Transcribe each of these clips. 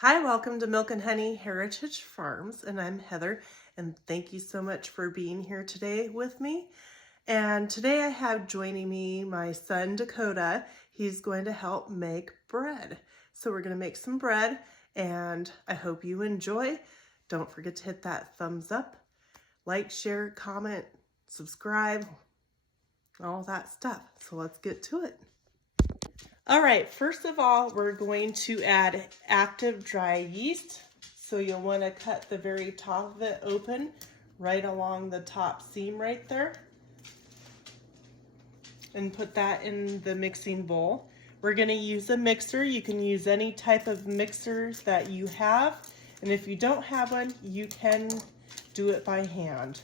Hi, welcome to Milk and Honey Heritage Farms, and I'm Heather, and thank you so much for being here today with me. And today I have joining me my son Dakota. He's going to help make bread. So we're going to make some bread, and I hope you enjoy. Don't forget to hit that thumbs up, like, share, comment, subscribe, all that stuff. So let's get to it. All right, first of all, we're going to add active dry yeast. So you'll want to cut the very top of it open right along the top seam right there and put that in the mixing bowl. We're going to use a mixer. You can use any type of mixer that you have. And if you don't have one, you can do it by hand.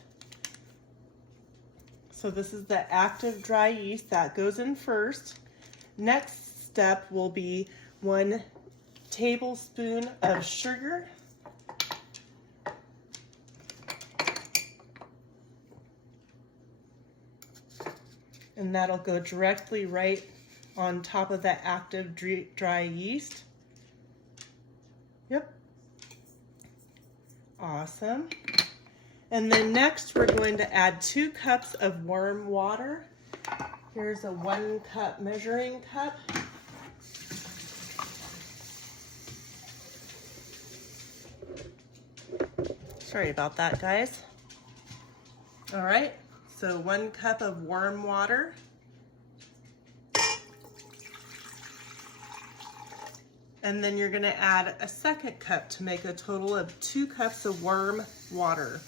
So this is the active dry yeast that goes in first. Next step will be 1 tablespoon of sugar, and that'll go directly right on top of the active dry yeast. Yep. Awesome. And then next we're going to add 2 cups of warm water. Here's a 1 cup measuring cup. Sorry about that, guys. All right, so 1 cup of warm water. And then you're gonna add a 2nd cup to make a total of 2 cups of warm water.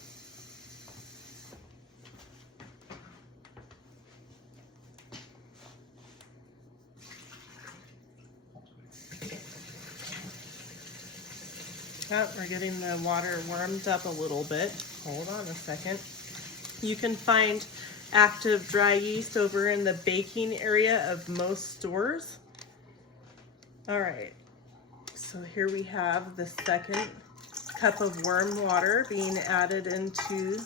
Oh, we're getting the water warmed up a little bit. Hold on a second. You can find active dry yeast over in the baking area of most stores. All right, so here we have the 2nd cup of warm water being added into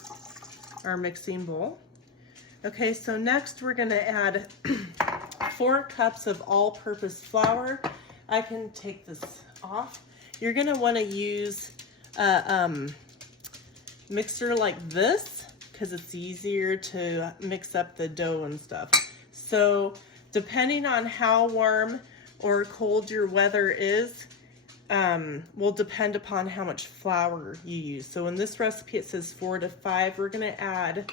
our mixing bowl. Okay, so next we're gonna add 4 cups of all-purpose flour. I can take this off. You're gonna wanna use a mixer like this because it's easier to mix up the dough and stuff. So depending on how warm or cold your weather is, will depend upon how much flour you use. So in this recipe it says 4 to 5. We're gonna add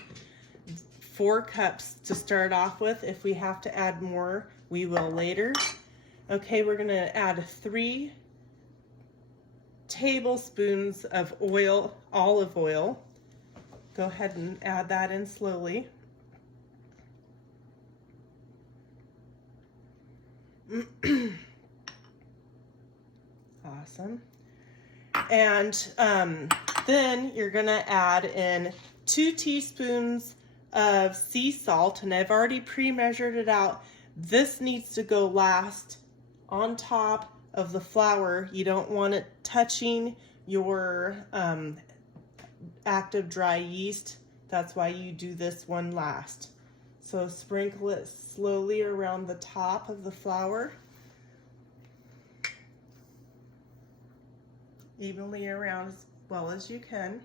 4 cups to start off with. If we have to add more, we will later. Okay, we're gonna add 3 tablespoons of oil, olive oil. Go ahead and add that in slowly. Awesome. And then you're gonna add in 2 teaspoons of sea salt, and I've already pre-measured it out. This needs to go last on top of the flour. You don't want it touching your active dry yeast. That's why you do this one last. So sprinkle it slowly around the top of the flour, evenly around as well as you can.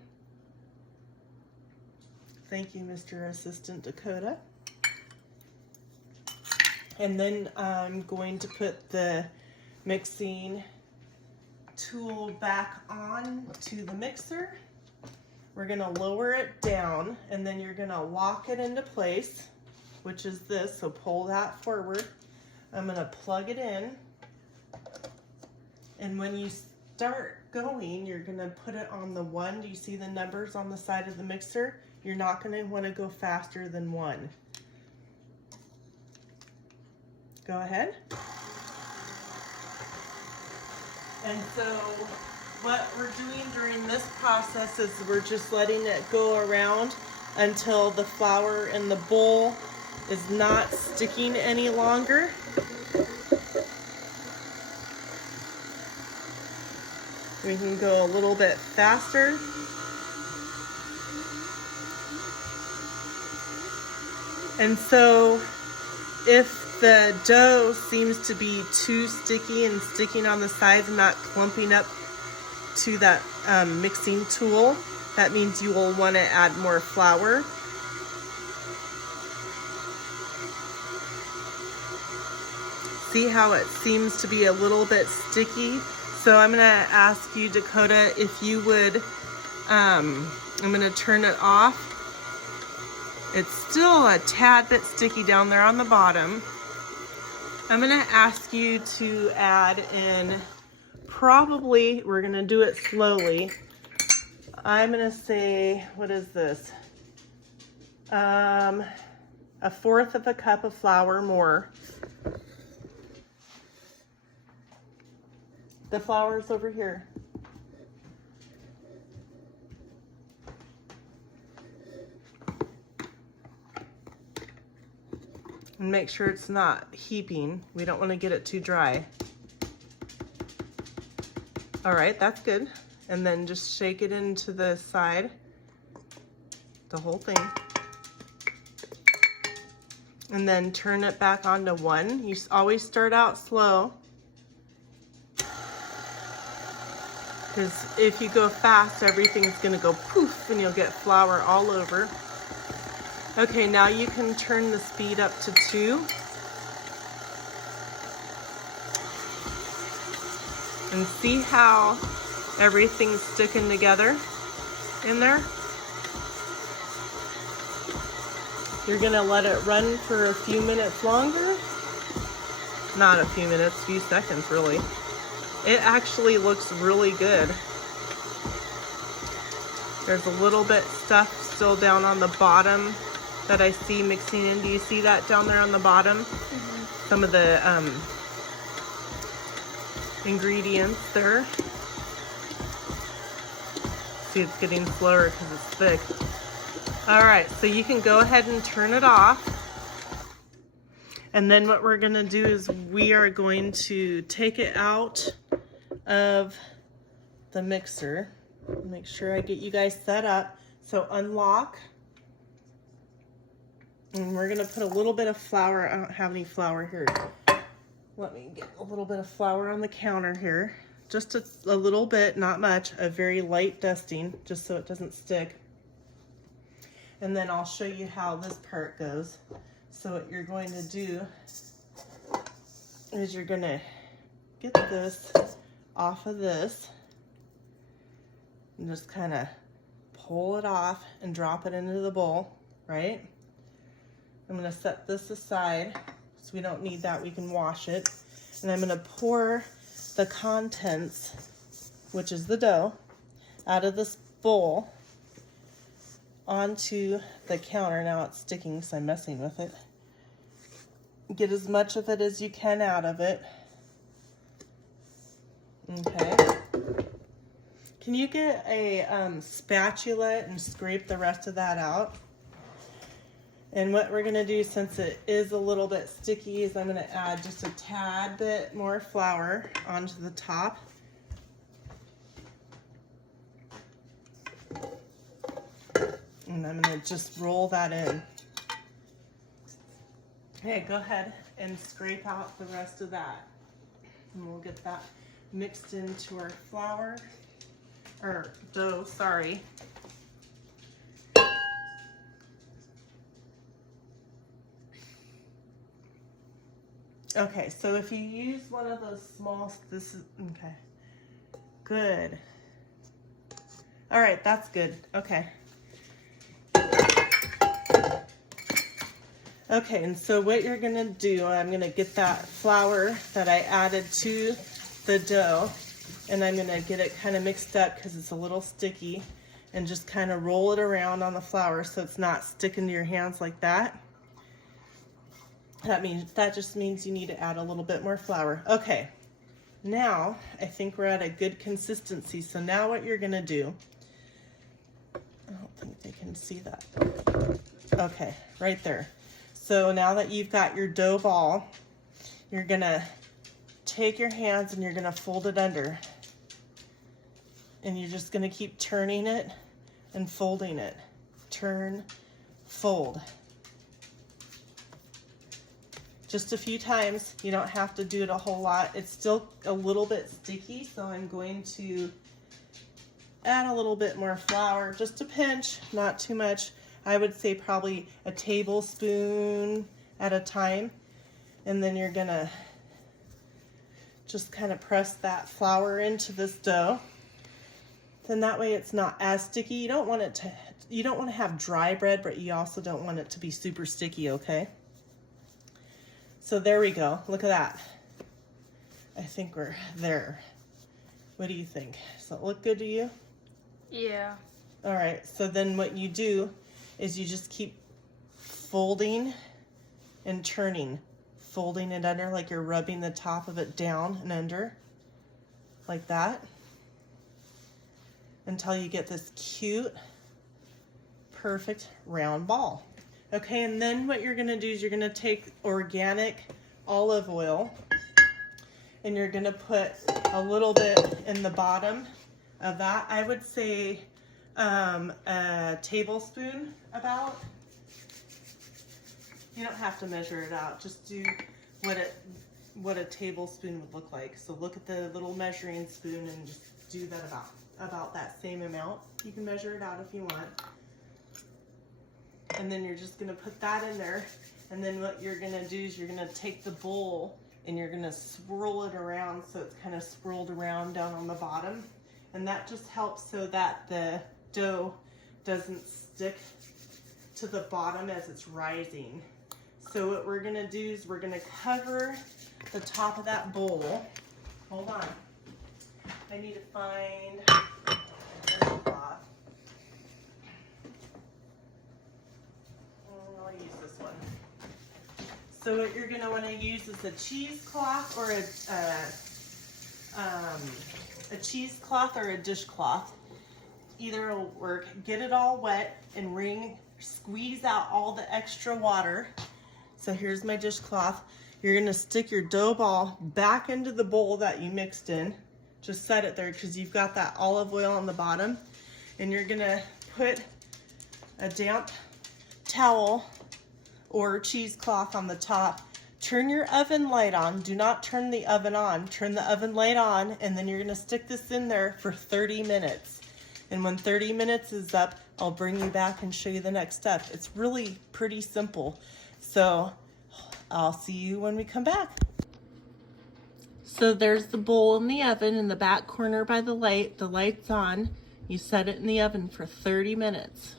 Thank you, Mr. Assistant Dakota. And then I'm going to put the mixing tool back on to the mixer. We're gonna lower it down, and then you're gonna lock it into place, which is this, so pull that forward. I'm gonna plug it in, and when you start going, you're gonna put it on the 1. Do you see the numbers on the side of the mixer? You're not gonna wanna go faster than 1. Go ahead. And so what we're doing during this process is we're just letting it go around until the flour in the bowl is not sticking any longer. We can go a little bit faster. And so if the dough seems to be too sticky and sticking on the sides and not clumping up to that mixing tool, that means you will want to add more flour. See how it seems to be a little bit sticky? So I'm gonna ask you, Dakota, if you would, I'm gonna turn it off. It's still a tad bit sticky down there on the bottom. I'm gonna ask you to add in, probably, we're gonna do it slowly. I'm gonna say, what is this? A 1/4 of a cup of flour more. The flour's over here. And make sure it's not heaping. We don't want to get it too dry. All right, that's good. And then just shake it into the side, the whole thing. And then turn it back onto 1. You always start out slow, because if you go fast, everything's gonna go poof and you'll get flour all over. Okay, now you can turn the speed up to 2. And see how everything's sticking together in there? You're gonna let it run for a few minutes longer. Not a few minutes, few seconds really. It actually looks really good. There's a little bit stuff still down on the bottom that I see mixing in. Do you see that down there on the bottom? Mm-hmm. Some of the ingredients there. See, it's getting slower because it's thick. All right, so you can go ahead and turn it off. And then what we're gonna do is we are going to take it out of the mixer. Make sure I get you guys set up. So unlock. And we're gonna put a little bit of flour. I don't have any flour here. Let me get a little bit of flour on the counter here. Just a little bit, not much, a very light dusting, just so it doesn't stick. And then I'll show you how this part goes. So what you're going to do is you're gonna get this off of this and just kind of pull it off and drop it into the bowl, right? I'm gonna set this aside so we don't need that, we can wash it. And I'm gonna pour the contents, which is the dough, out of this bowl onto the counter. Now it's sticking, so I'm messing with it. Get as much of it as you can out of it. Okay. Can you get a spatula and scrape the rest of that out? And what we're gonna do, since it is a little bit sticky, is I'm gonna add just a tad bit more flour onto the top. And I'm gonna just roll that in. Okay, go ahead and scrape out the rest of that. And we'll get that mixed into our flour, or dough, sorry. Okay, so if you use one of those small, this is, okay, good. All right, that's good, okay. Okay, and so what you're gonna do, I'm gonna get that flour that I added to the dough, and I'm gonna get it kind of mixed up because it's a little sticky, and just kind of roll it around on the flour so it's not sticking to your hands like that. That just means you need to add a little bit more flour. Okay, now I think we're at a good consistency. So now what you're gonna do, I don't think they can see that. Okay, right there. So now that you've got your dough ball, you're gonna take your hands and you're gonna fold it under. And you're just gonna keep turning it and folding it. Turn, fold. Just a few times. You don't have to do it a whole lot. It's still a little bit sticky, so I'm going to add a little bit more flour, just a pinch, not too much. I would say probably a tablespoon at a time. And then you're gonna just kind of press that flour into this dough. Then that way it's not as sticky. You don't want to have dry bread, but you also don't want it to be super sticky, okay? So there we go. Look at that. I think we're there. What do you think? Does it look good to you? Yeah. All right, so then what you do is you just keep folding and turning, folding it under like you're rubbing the top of it down and under, like that, until you get this cute, perfect round ball. Okay, and then what you're gonna do is you're gonna take organic olive oil and you're gonna put a little bit in the bottom of that. I would say a tablespoon about. You don't have to measure it out, just do what a tablespoon would look like. So look at the little measuring spoon and just do that about that same amount. You can measure it out if you want. And then you're just gonna put that in there. And then what you're gonna do is you're gonna take the bowl and you're gonna swirl it around so it's kind of swirled around down on the bottom. And that just helps so that the dough doesn't stick to the bottom as it's rising. So what we're gonna do is we're gonna cover the top of that bowl. Hold on. I need to find a cloth. I'll use this one. So what you're gonna wanna use is a cheesecloth or a cheesecloth or a dishcloth. Either will work. Get it all wet and squeeze out all the extra water. So here's my dishcloth. You're gonna stick your dough ball back into the bowl that you mixed in. Just set it there because you've got that olive oil on the bottom. And you're gonna put a damp towel or cheesecloth on the top. Turn your oven light on. Do not turn the oven on. Turn the oven light on, and then you're gonna stick this in there for 30 minutes. And when 30 minutes is up, I'll bring you back and show you the next step. It's really pretty simple. So I'll see you when we come back. So there's the bowl in the oven in the back corner by the light. The light's on. You set it in the oven for 30 minutes.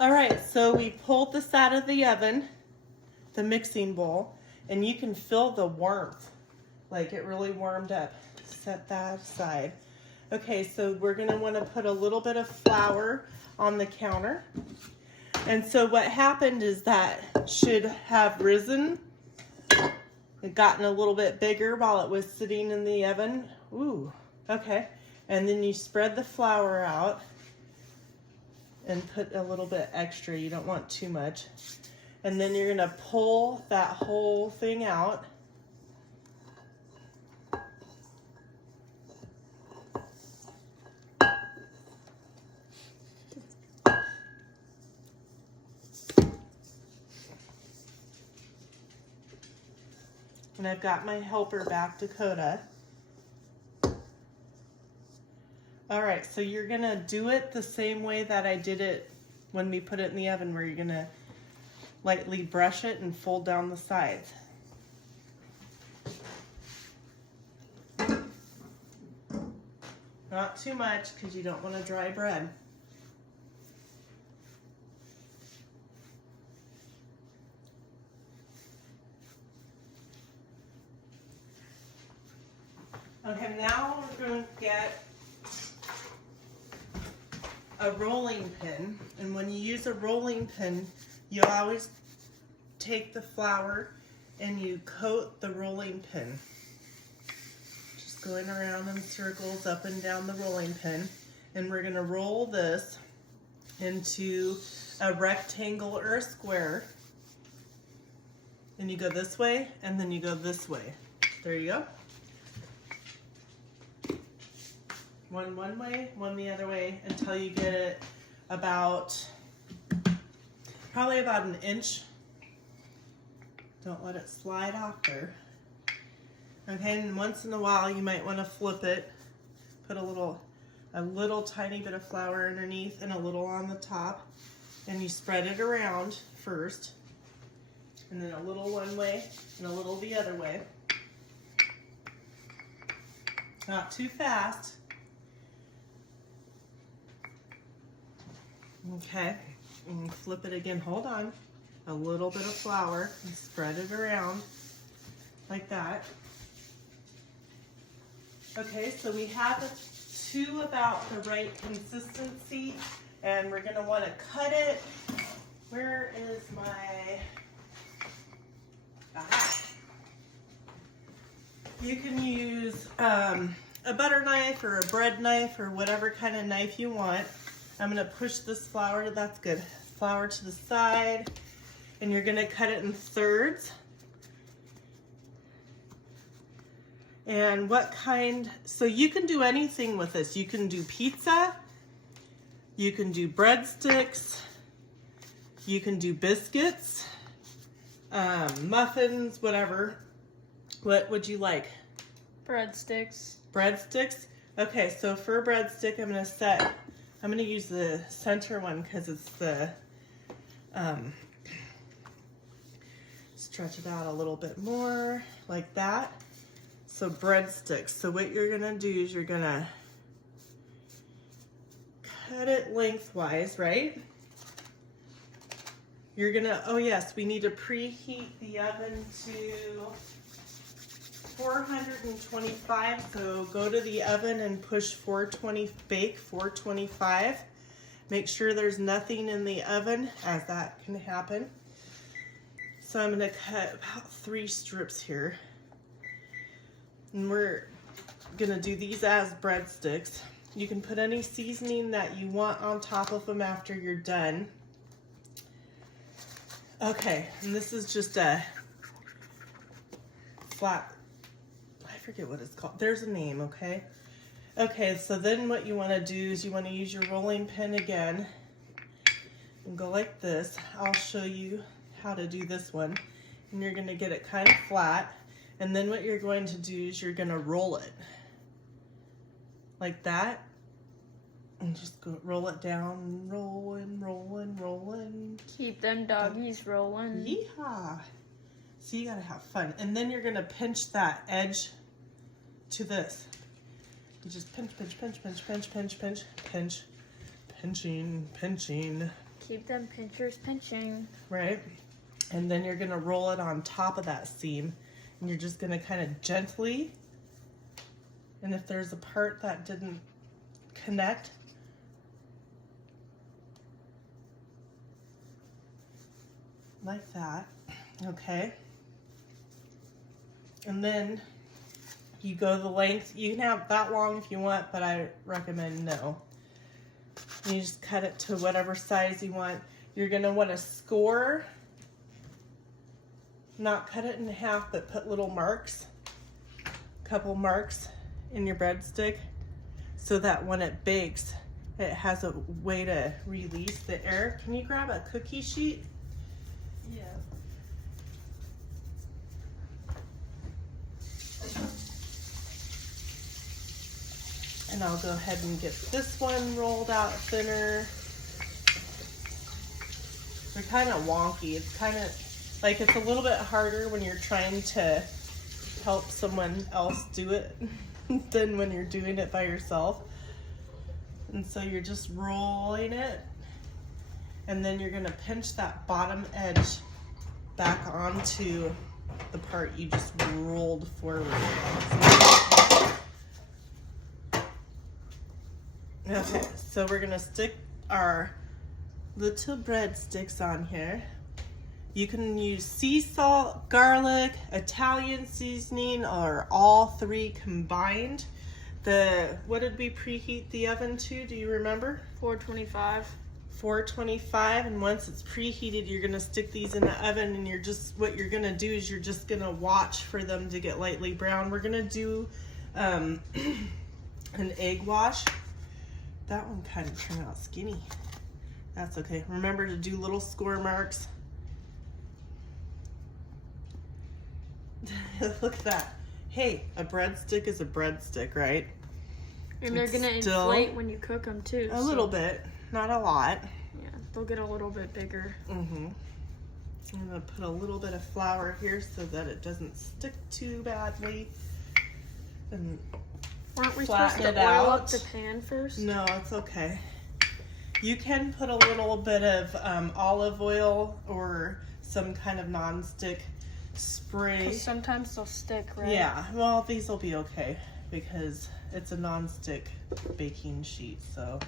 All right, so we pulled this out of the oven, the mixing bowl, and you can feel the warmth, like it really warmed up. Set that aside. Okay, so we're gonna wanna put a little bit of flour on the counter. And so what happened is that should have risen. It gotten a little bit bigger while it was sitting in the oven. Ooh, okay. And then you spread the flour out and put a little bit extra. You don't want too much. And then you're gonna pull that whole thing out. And I've got my helper back, Dakota. All right, so you're gonna do it the same way that I did it when we put it in the oven, where you're gonna lightly brush it and fold down the sides. Not too much, because you don't want to dry bread. Okay, now we're going to get a rolling pin, and when you use a rolling pin, you always take the flour and you coat the rolling pin. Just going around in circles up and down the rolling pin, and we're going to roll this into a rectangle or a square. And you go this way, and then you go this way. There you go. One way, one the other way, until you get it probably about an inch. Don't let it slide off there. Okay, and once in a while you might want to flip it put a little tiny bit of flour underneath and a little on the top. And you spread it around first. And then a little one way and a little the other way. Not too fast. Okay, and flip it again, hold on. A little bit of flour and spread it around like that. Okay, so we have it to about the right consistency, and we're gonna wanna cut it. Where is my, aha. You can use a butter knife or a bread knife or whatever kind of knife you want. I'm gonna push this flour, that's good. Flour to the side, and you're gonna cut it in thirds. And what kind, so you can do anything with this. You can do pizza, you can do breadsticks, you can do biscuits, muffins, whatever. What would you like? Breadsticks. Breadsticks? Okay, so for a breadstick, I'm gonna use the center one because it's the, stretch it out a little bit more, like that. So breadsticks. So what you're gonna do is you're gonna cut it lengthwise, right? You're gonna, oh yes, we need to preheat the oven to 425, so go to the oven and push 420, bake 425. Make sure there's nothing in the oven, as that can happen. So I'm gonna cut about 3 strips here. And we're gonna do these as breadsticks. You can put any seasoning that you want on top of them after you're done. Okay, and this is just a flat, I forget what it's called. There's a name, okay? Okay, so then what you wanna do is you wanna use your rolling pin again and go like this. I'll show you how to do this one. And you're gonna get it kind of flat. And then what you're going to do is you're gonna roll it like that. And just go roll it down, rolling, rolling, rolling. Keep them doggies rolling. Yeehaw. So you gotta have fun. And then you're gonna pinch that edge to this. You just pinch, pinch, pinch, pinch, pinch, pinch, pinch, pinch, pinching, pinching. Keep them pinchers pinching. Right? And then you're gonna roll it on top of that seam. And you're just gonna kind of gently, and if there's a part that didn't connect, like that, okay? And then you go the length. You can have that long if you want, but I recommend no. And you just cut it to whatever size you want. You're gonna wanna score, not cut it in half, but put little marks, couple marks in your breadstick so that when it bakes, it has a way to release the air. Can you grab a cookie sheet? Yeah. And I'll go ahead and get this one rolled out thinner. They're kind of wonky. It's kind of like, it's a little bit harder when you're trying to help someone else do it than when you're doing it by yourself. And so you're just rolling it, and then you're gonna pinch that bottom edge back onto the part you just rolled forward. Okay, so we're gonna stick our little breadsticks on here. You can use sea salt, garlic, Italian seasoning, or all 3 combined. What did we preheat the oven to? Do you remember? 425. 425, and once it's preheated, you're gonna stick these in the oven, and what you're gonna do is you're just gonna watch for them to get lightly brown. We're gonna do an egg wash. That one kind of turned out skinny. That's okay. Remember to do little score marks. Look at that. Hey, a breadstick is a breadstick, right? And they're gonna inflate when you cook them too. A little bit, not a lot. Yeah, they'll get a little bit bigger. I'm gonna put a little bit of flour here so that it doesn't stick too badly. And aren't we supposed to oil up the pan first? No, it's okay. You can put a little bit of olive oil or some kind of non-stick spray. 'Cause sometimes they'll stick, right? Yeah, well, these will be okay because it's a non-stick baking sheet, so,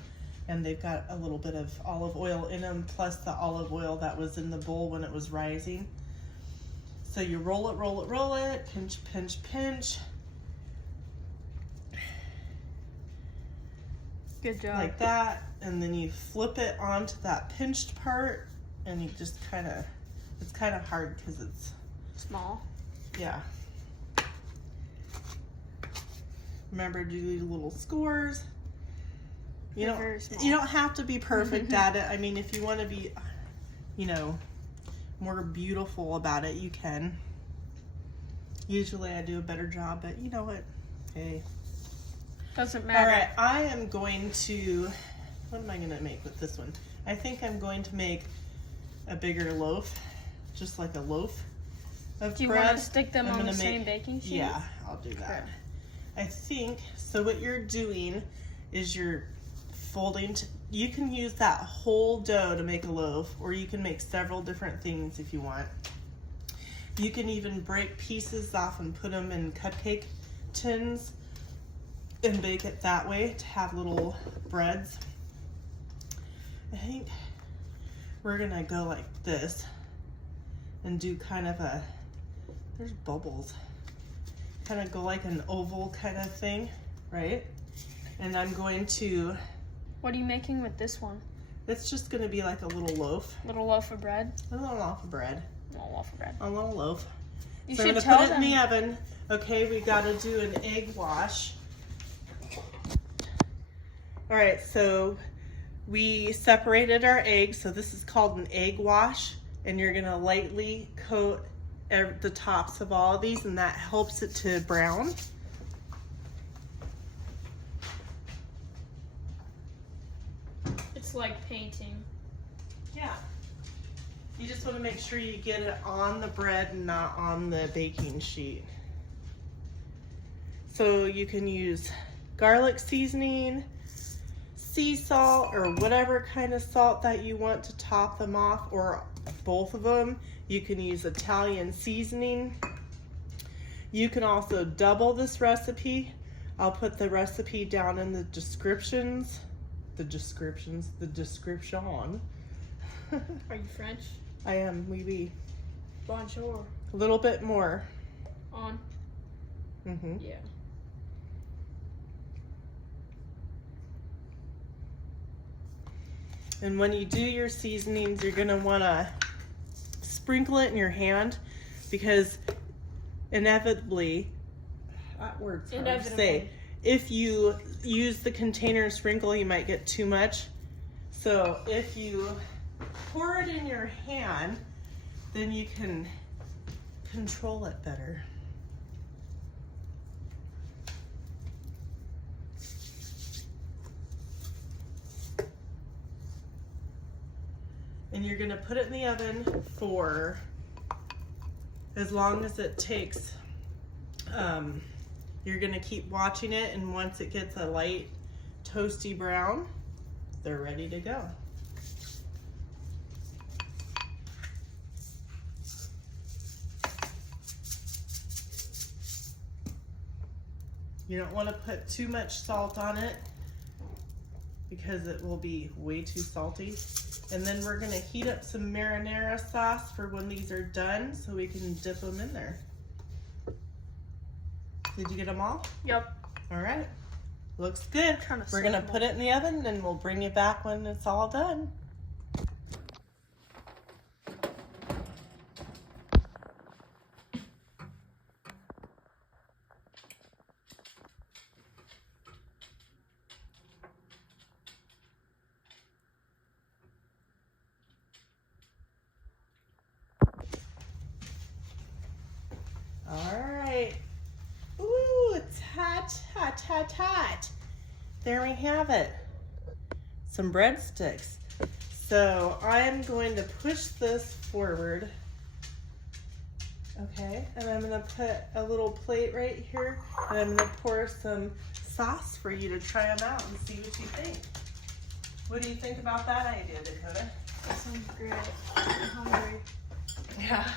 and they've got a little bit of olive oil in them, plus the olive oil that was in the bowl when it was rising. So you roll it, roll it, roll it, pinch, pinch, pinch. Good job. Like that, and then you flip it onto that pinched part, and you just kind of, it's kind of hard because it's small. Yeah. Remember to do little scores. You don't have to be perfect at it. I mean, if you want to be, you know, more beautiful about it, you can. Usually I do a better job, but you know what? Hey. Doesn't matter. All right, I am going to, what am I going to make with this one? I think I'm going to make a bigger loaf, just like a loaf of bread. Do you want to stick them on the same baking sheet? Yeah, I'll do that. Okay. I think, so what you're doing is you're folding, you can use that whole dough to make a loaf, or you can make several different things if you want. You can even break pieces off and put them in cupcake tins and bake it that way to have little breads. I think we're gonna go like this and do kind of a, there's bubbles, kind of go like an oval kind of thing, right? And I'm going to, what are you making with this one? it's just gonna be like a little loaf. Little loaf of bread? A little loaf of bread. A little loaf of bread. A little loaf. You so should I'm gonna put it in the oven. Okay, we gotta do an egg wash. All right, so we separated our eggs, so this is called an egg wash, and you're gonna lightly coat the tops of all of these, and that helps it to brown. It's like painting. Yeah. You just want to make sure you get it on the bread and not on the baking sheet. So you can use garlic seasoning, sea salt, or whatever kind of salt that you want to top them off, or both of them. You can use Italian seasoning. You can also double this recipe. I'll put the recipe down in the descriptions. The description. Are you French? I am, oui. Bonjour. A little bit more. On? Mm-hmm. Yeah. And when you do your seasonings, you're gonna wanna sprinkle it in your hand, because inevitably, that word's hard to say, if you use the container and sprinkle, you might get too much. So if you pour it in your hand, then you can control it better. And you're gonna put it in the oven for as long as it takes. You're gonna keep watching it, and once it gets a light toasty brown, they're ready to go. You don't want to put too much salt on it because it will be way too salty. And then we're gonna heat up some marinara sauce for when these are done so we can dip them in there. Did you get them all? Yep. All right, looks good. We're gonna put it in the oven and we'll bring you back when it's all done. All right. Ooh, it's hot, hot, hot, hot. there we have it. Some breadsticks. So I'm going to push this forward. Okay, and I'm gonna put a little plate right here, and I'm gonna pour some sauce for you to try them out and see what you think. What do you think about that idea, Dakota? That sounds great. I'm hungry. Yeah.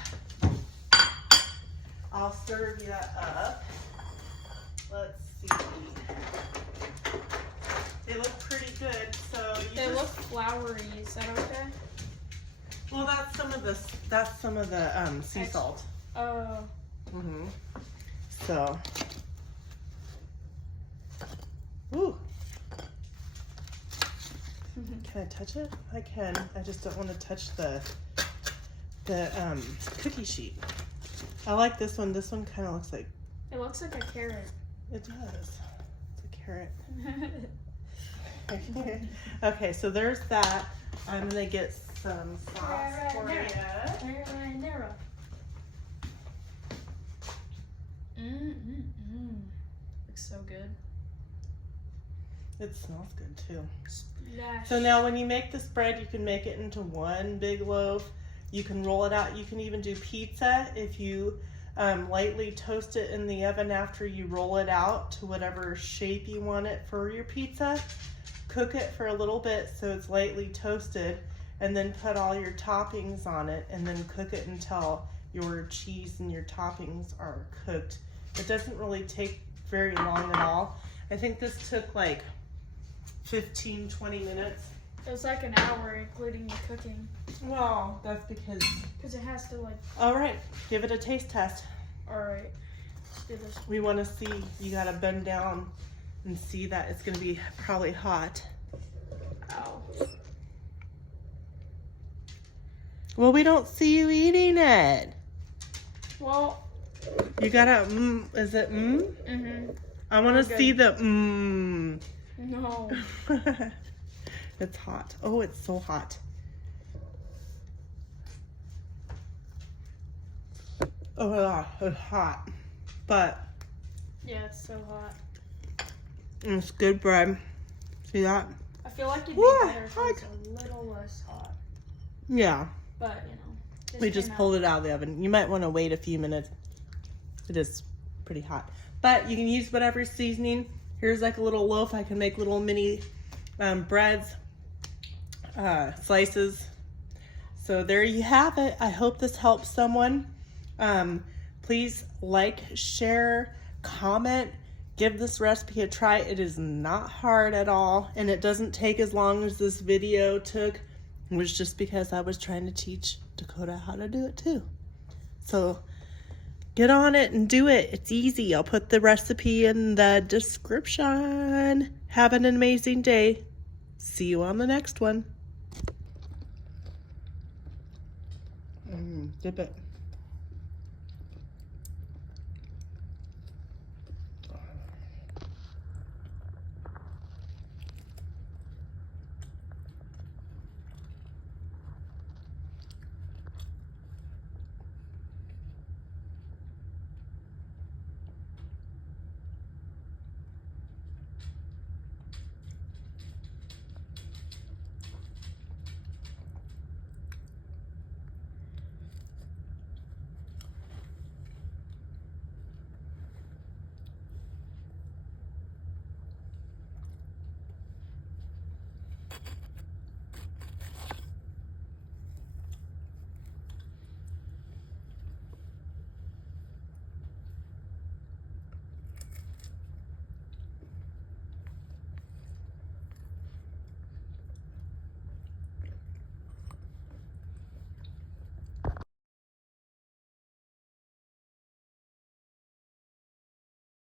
I'll serve you up. Let's see. They look pretty good. So they look floury. Is that okay? Well, that's some of the sea salt. Oh. Mhm. So. Ooh. Can I touch it? I can. I just don't want to touch the cookie sheet. I like this one. This one kind of looks like. It looks like a carrot. It does. It's a carrot. Okay, so there's that. I'm gonna get some sauce for you. Looks so good. It smells good too. Splash. So now when you make this bread, you can make it into one big loaf. You can roll it out. You can even do pizza if you lightly toast it in the oven after you roll it out to whatever shape you want it for your pizza. Cook it for a little bit so it's lightly toasted, and then put all your toppings on it, and then cook it until your cheese and your toppings are cooked. It doesn't really take very long at all. I think this took like 15-20 minutes. It was like an hour, including the cooking. Well, that's because it has to like. All right, give it a taste test. All right, let's do this. We want to see. You gotta bend down and see that it's gonna be probably hot. Ow. Well, we don't see you eating it. Well. You gotta. Is it? Mhm. I want to see the. No. It's hot. Oh, it's so hot. Oh my God, it's hot. But yeah, it's so hot. it's good bread. See that? I feel like it'd be better if it was a little less hot. Yeah. But, you know. We just pulled it out of the oven. You might want to wait a few minutes. It is pretty hot. But you can use whatever seasoning. Here's like a little loaf. I can make little mini breads, slices. So there you have it. I hope this helps someone. Please like, share, comment, give this recipe a try. It is not hard at all, and it doesn't take as long as this video took. It was just because I was trying to teach Dakota how to do it too. So get on it and do it. It's easy. I'll put the recipe in the description. Have an amazing day. See you on the next one. Dip it.